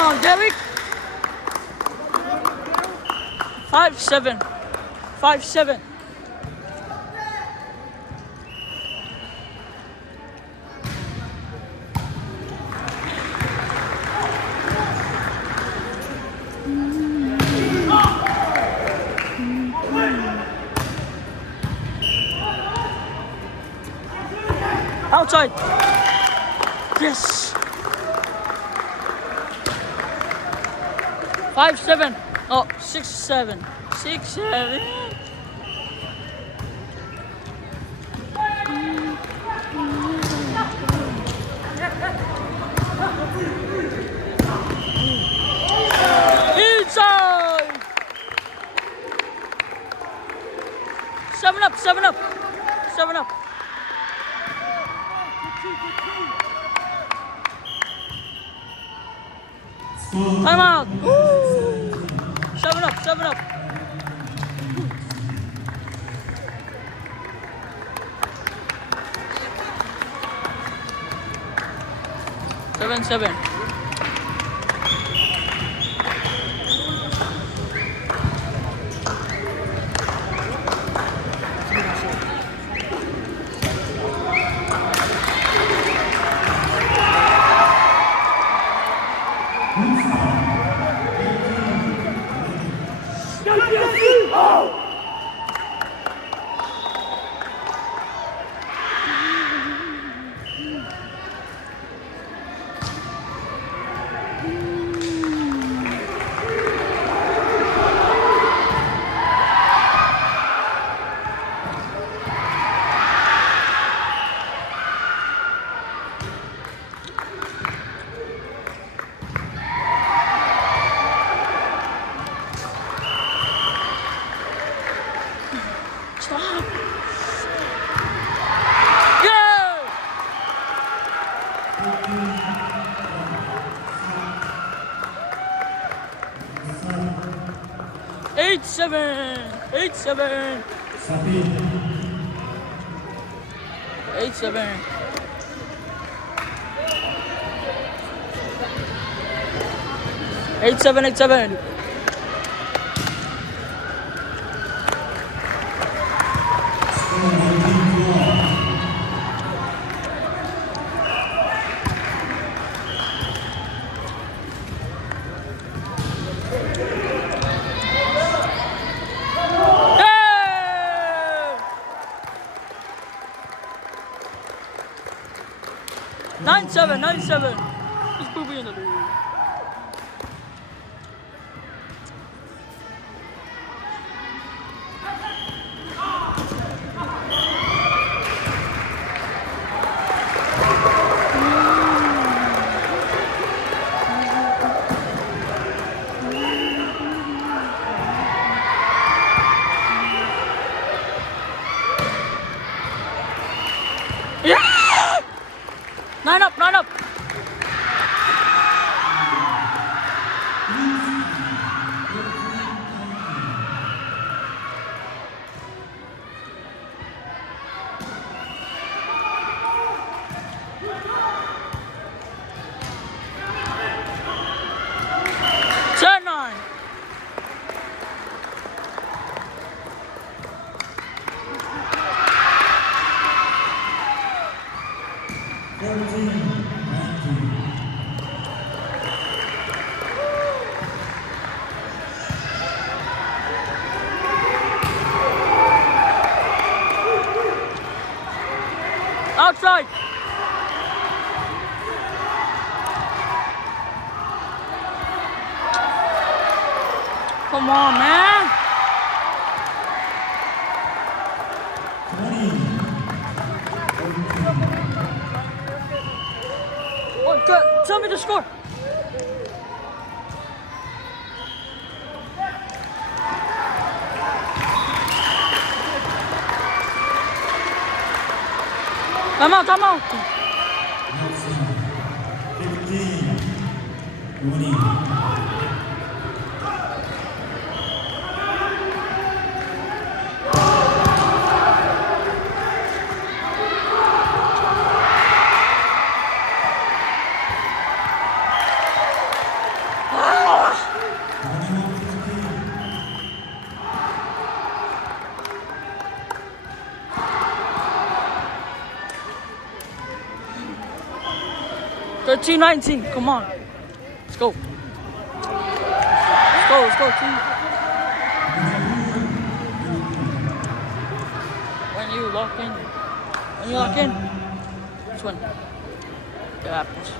on, Derek. 5-7. 5-7. Outside. Yes. 5-7. Oh, 6-7. 6-7. Inside. 7-up. 7-up. 7-up. Time out. 7-up. 7-up. 7-7. Stop. Yeah. 8-7. 8-7. 8-7. 8-7. 8-7. Nine seven. He's pooping in the lead. Yeah! 9-up. 9-up. Outside. Come on, man. What? Tell me the score. Time out. 15-20. 13-19. Come on. Let's go. Let's go, team. When you lock in, that's when it happens.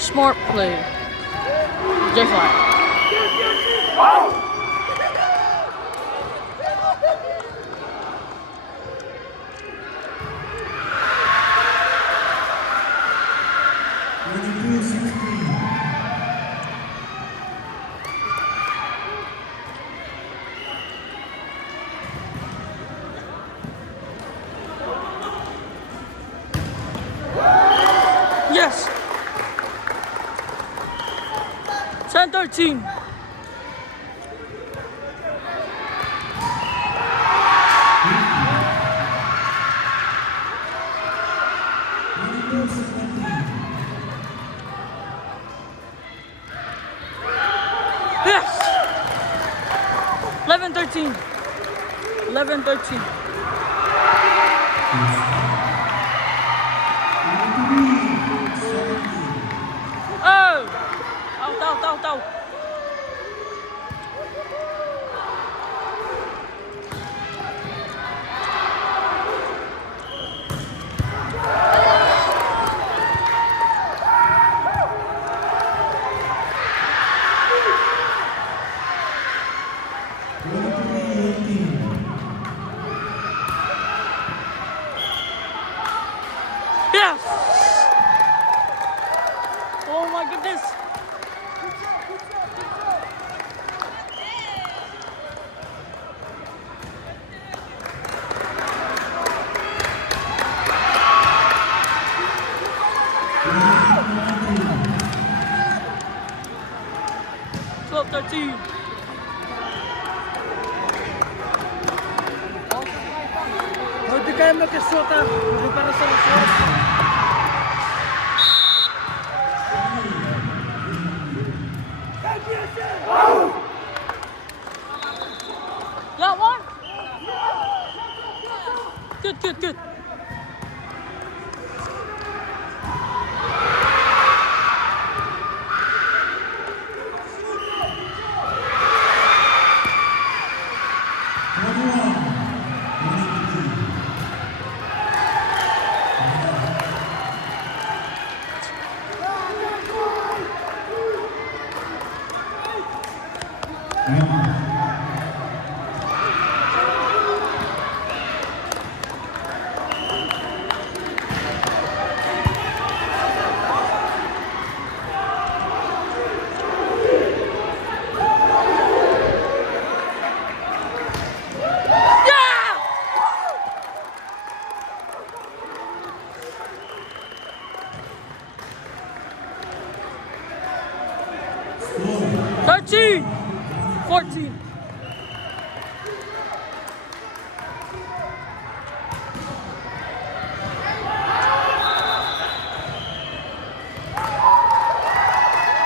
Smart play. Just like. Yes. 10-13. Yes. 11-13. 11-13. Oh! Out. Yes! Oh my goodness! Twelve 13. Hindi kayo magkasuta. Hindi para sa resort. Got one? Good. Yeah! 13-14.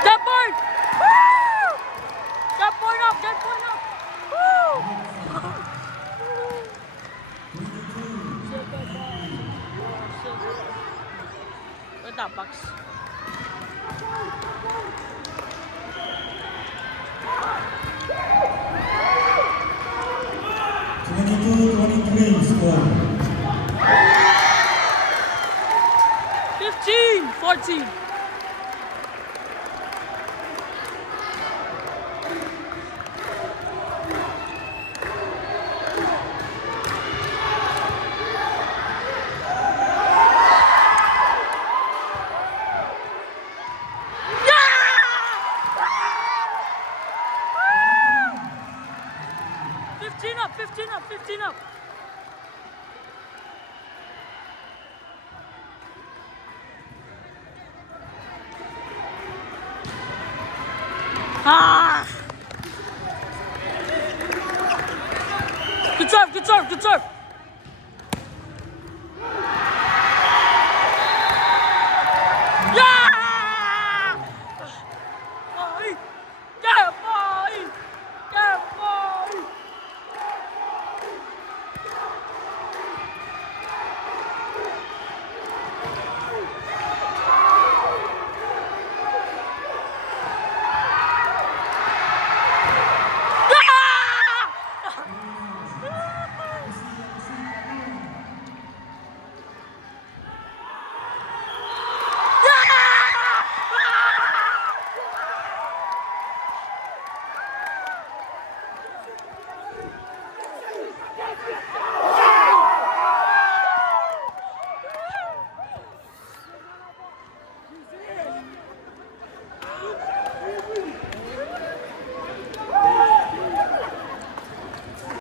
Get point! Woo! Get point up! Woo! Where's that box? Score. 15-14. Yeah! 15 up. Ah! Good serve.